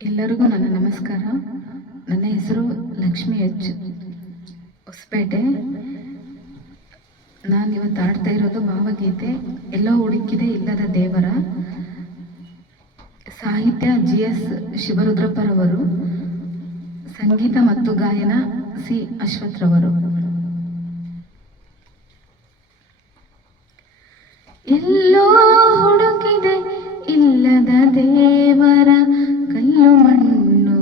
ಎಲ್ಲರಿಗೂ ನನ್ನ ನಮಸ್ಕಾರ. ನನ್ನ ಹೆಸರು ಲಕ್ಷ್ಮಿ ಎಚ್ ಹೊಸಪೇಟೆ. ನಾನು ಇವತ್ತು ಆಡ್ತಾ ಇರೋದು ಭಾವಗೀತೆ. ಎಲ್ಲೋ ಹುಡುಕಿದೆ ಇಲ್ಲದ ದೇವರ. ಸಾಹಿತ್ಯ ಜಿ ಎಸ್ ಶಿವರುದ್ರಪ್ಪರವರು, ಸಂಗೀತ ಮತ್ತು ಗಾಯನ ಸಿ ಅಶ್ವಥ್ರವರು ಎಲ್ಲೋ ಹುಡುಕಿದೆ ಇಲ್ಲದ ದೇವರ.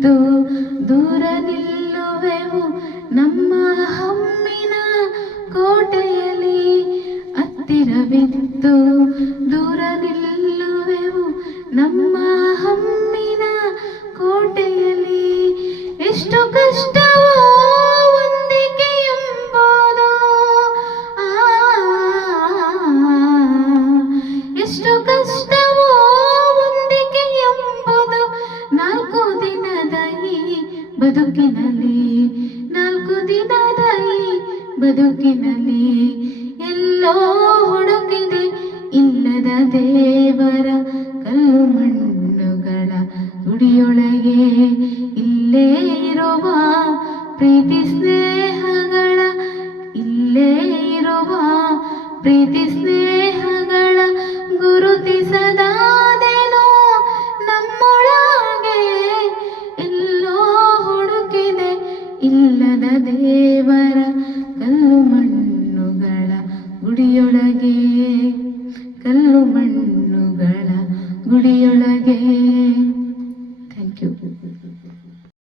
ಬಿದ್ದು ದೂರ ನಿಲ್ಲುವೆವು ನಮ್ಮ ಹಮ್ಮಿನ ಕೋಟೆಯಲ್ಲಿ ಹತ್ತಿರ ಬಿದ್ದು ದೂರ ನಿಲ್ಲುವೆವು ನಮ್ಮ ಹಮ್ಮಿನ ಕೋಟೆಯಲ್ಲಿ. ಎಷ್ಟು ಕಷ್ಟವೋ ಬದುಕಿನಲ್ಲಿ ನಾಲ್ಕು ದಿನದ ಈ ಬದುಕಿನಲ್ಲಿ ಎಲ್ಲೋ ಹುಡುಕಿದೆ ಇಲ್ಲದ ದೇವರ ಕಲ್ಲು ಮಣ್ಣುಗಳ ಗುಡಿಯೊಳಗೆ ಇಲ್ಲೇ ಇರುವ ಪ್ರೀತಿ ಇಲ್ಲದ ದೇವರ ಕಲ್ಲು ಮಣ್ಣುಗಳ ಗುಡಿಯೊಳಗೆ ಕಲ್ಲು ಮಣ್ಣುಗಳ ಗುಡಿಯೊಳಗೆ.